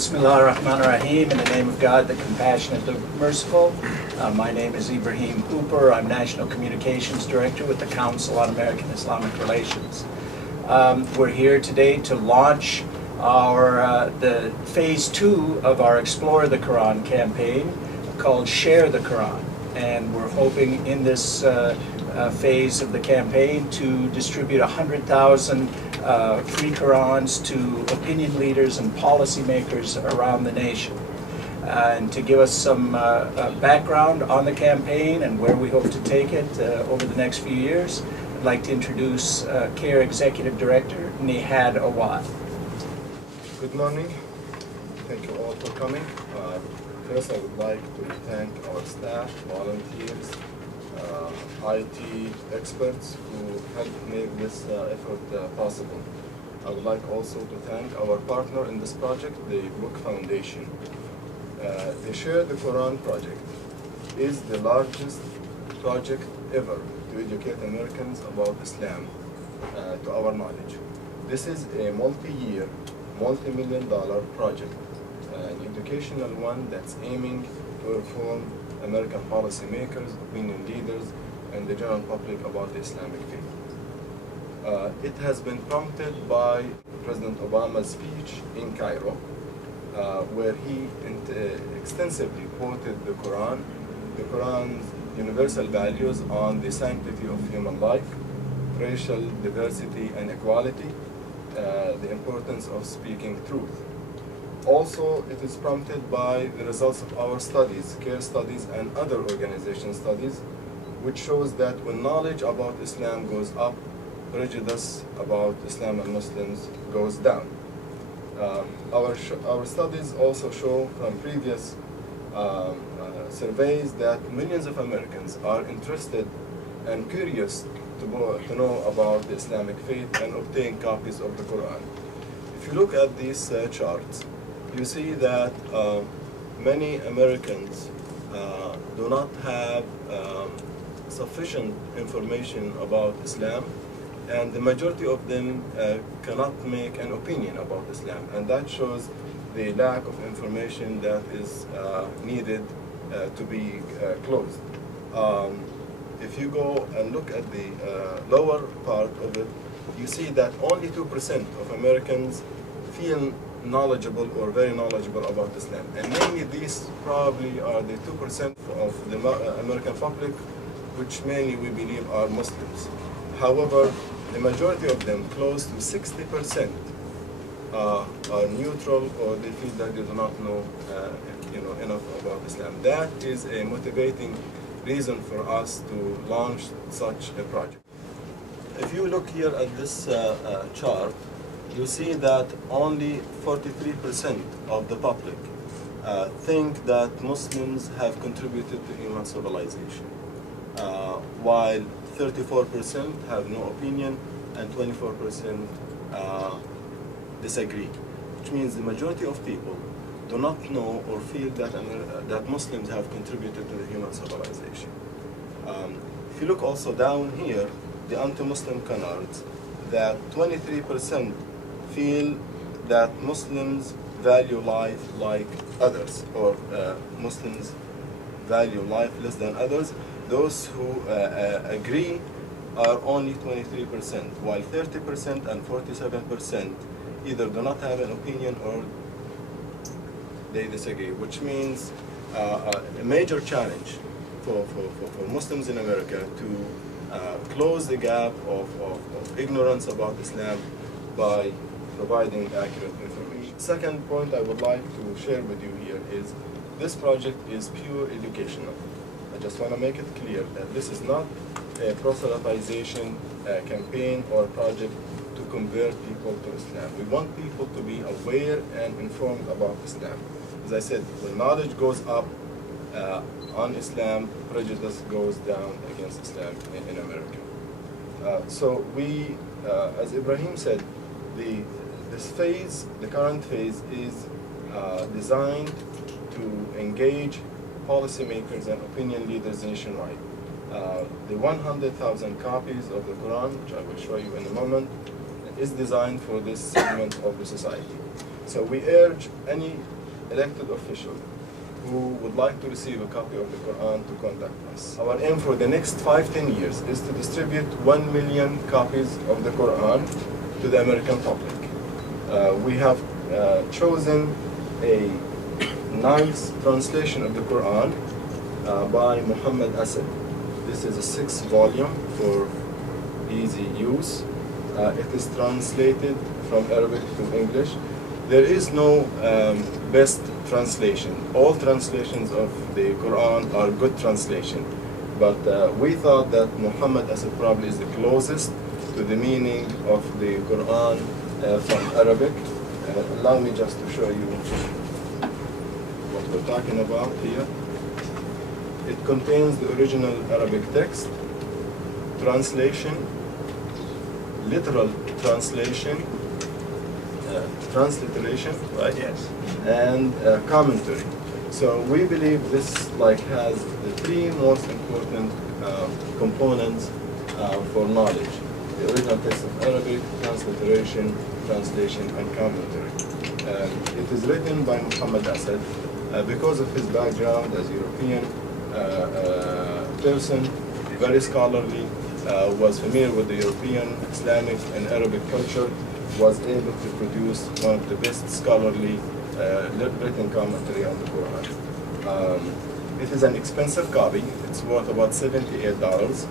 Bismillah ar-Rahman ar-Rahim, in the name of God, the Compassionate, the Merciful. My name is Ibrahim Hooper. I'm National Communications Director with the Council on American-Islamic Relations. We're here today to launch the phase 2 of our Explore the Quran campaign called Share the Quran. And we're hoping in this phase of the campaign to distribute 100,000 free Qurans to opinion leaders and policymakers around the nation. And to give us some background on the campaign and where we hope to take it over the next few years, I'd like to introduce CAIR Executive Director Nihad Awad. Good morning. Thank you all for coming. First, I would like to thank our staff, volunteers, IT experts who helped make this effort possible. I would like also to thank our partner in this project, the Book Foundation. The Share the Quran project is the largest project ever to educate Americans about Islam, to our knowledge. This is a multi-year, multi-million-dollar project, an educational one that's aiming to inform American policymakers, opinion leaders, and the general public about the Islamic faith. It has been prompted by President Obama's speech in Cairo, where he extensively quoted the Quran's universal values on the sanctity of human life, racial diversity and equality, the importance of speaking truth. Also, it is prompted by the results of our studies, CAIR studies and other organization studies, which shows that when knowledge about Islam goes up, prejudice about Islam and Muslims goes down. Our studies also show from previous surveys that millions of Americans are interested and curious to know about the Islamic faith and obtain copies of the Quran. If you look at these charts, you see that many Americans do not have sufficient information about Islam, and the majority of them cannot make an opinion about Islam, and that shows the lack of information that is needed to be closed. If you go and look at the lower part of it, you see that only 2% of Americans feel knowledgeable or very knowledgeable about Islam, and mainly these probably are the 2% of the American public, which mainly we believe are Muslims. However, the majority of them, close to 60%, are neutral, or they feel that they do not know enough about Islam. That is a motivating reason for us to launch such a project. If you look here at this chart, you see that only 43% of the public think that Muslims have contributed to human civilization, while 34% have no opinion and 24% disagree, which means the majority of people do not know or feel that Muslims have contributed to the human civilization. If you look also down here, the anti-Muslim canards, that 23% feel that Muslims value life like others, or Muslims value life less than others. Those who agree are only 23%, while 30% and 47% either do not have an opinion or they disagree, which means a major challenge for Muslims in America to close the gap of ignorance about Islam by providing accurate information. Second point I would like to share with you here is this project is pure educational. I just want to make it clear that this is not a proselytization campaign or project to convert people to Islam. We want people to be aware and informed about Islam. As I said, when knowledge goes up on Islam, prejudice goes down against Islam in America. So we, as Ibrahim said, this phase, the current phase, is designed to engage policymakers and opinion leaders nationwide. The 100,000 copies of the Quran, which I will show you in a moment, is designed for this segment of the society. So we urge any elected official who would like to receive a copy of the Quran to contact us. Our aim for the next 5-10 years is to distribute 1 million copies of the Quran to the American public. We have chosen a nice translation of the Quran by Muhammad Asad. This is a 6th volume for easy use. It is translated from Arabic to English. There is no best translation. All translations of the Quran are good translation. But we thought that Muhammad Asad probably is the closest to the meaning of the Quran from Arabic. Allow me just to show you what we're talking about here. It contains the original Arabic text, translation, literal translation, transliteration, right? Yes. And commentary. So we believe this has the 3 most important components for knowledge: the original text of Arabic, transliteration, translation, and commentary. It is written by Muhammad Asad because of his background as European person, very scholarly, was familiar with the European, Islamic, and Arabic culture, was able to produce one of the best scholarly written commentary on the Quran. It is an expensive copy. It's worth about $78.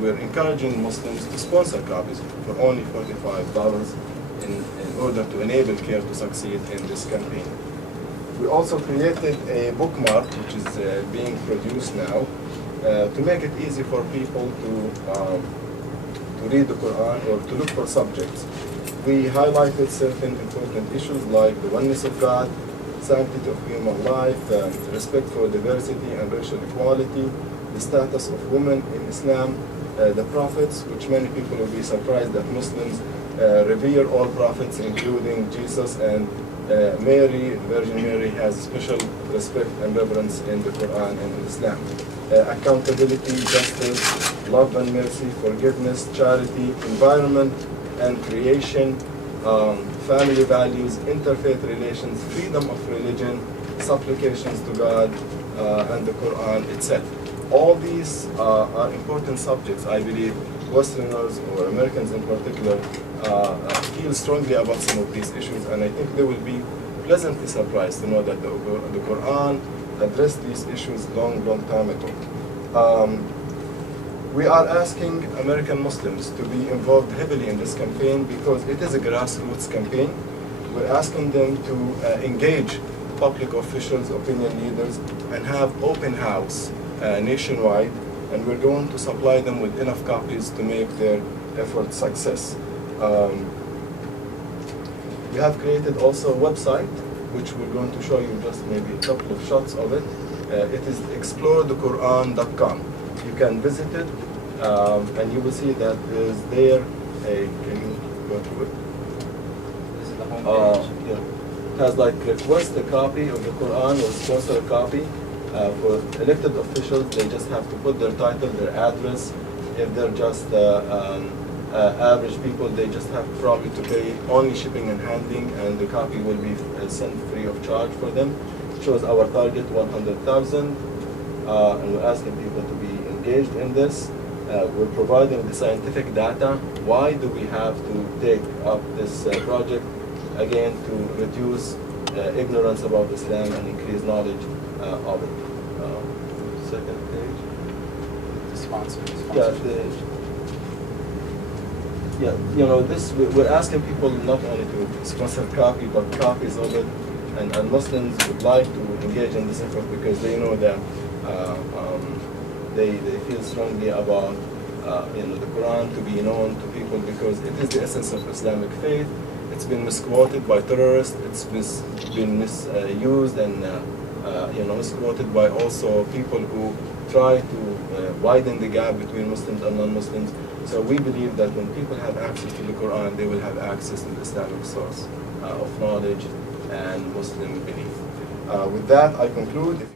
We're encouraging Muslims to sponsor copies for only $45 in order to enable CAIR to succeed in this campaign. We also created a bookmark, which is being produced now, to make it easy for people to read the Quran or to look for subjects. We highlighted certain important issues like the oneness of God, sanctity of human life, respect for diversity and racial equality, the status of women in Islam, the prophets, which many people will be surprised that Muslims revere all prophets, including Jesus, and Mary, Virgin Mary, has special respect and reverence in the Quran and in Islam. Accountability, justice, love and mercy, forgiveness, charity, environment and creation, family values, interfaith relations, freedom of religion, supplications to God, and the Quran itself. All these are important subjects. I believe Westerners, or Americans in particular, feel strongly about some of these issues, and I think they will be pleasantly surprised to know that the Quran addressed these issues long time ago. We are asking American Muslims to be involved heavily in this campaign because it is a grassroots campaign. We're asking them to engage public officials, opinion leaders, and have open house nationwide, and we're going to supply them with enough copies to make their effort success. We have created also a website, which we're going to show you just maybe a couple of shots of it. It is explorethequran.com. You can visit it, and you will see that there's there can you go to it? This is the homepage. Yeah. It has request a copy of the Quran or sponsor a copy. For elected officials, they just have to put their title, their address. If they're just average people, they just have probably to pay only shipping and handling, and the copy will be sent free of charge for them. It shows our target 100,000, and we're asking people to be engaged in this. We're providing the scientific data. Why do we have to take up this project? Again, to reduce ignorance about Islam and increase knowledge of it. Second page. The sponsor. This we're asking people not only to sponsor copy, but copies of it, and Muslims would like to engage in this effort because they know that they feel strongly about the Quran to be known to people because it is the essence of Islamic faith. It's been misquoted by terrorists. It's been misused and misquoted by also people who try to widen the gap between Muslims and non-Muslims. So we believe that when people have access to the Quran, they will have access to the Islamic source of knowledge and Muslim belief. With that, I conclude.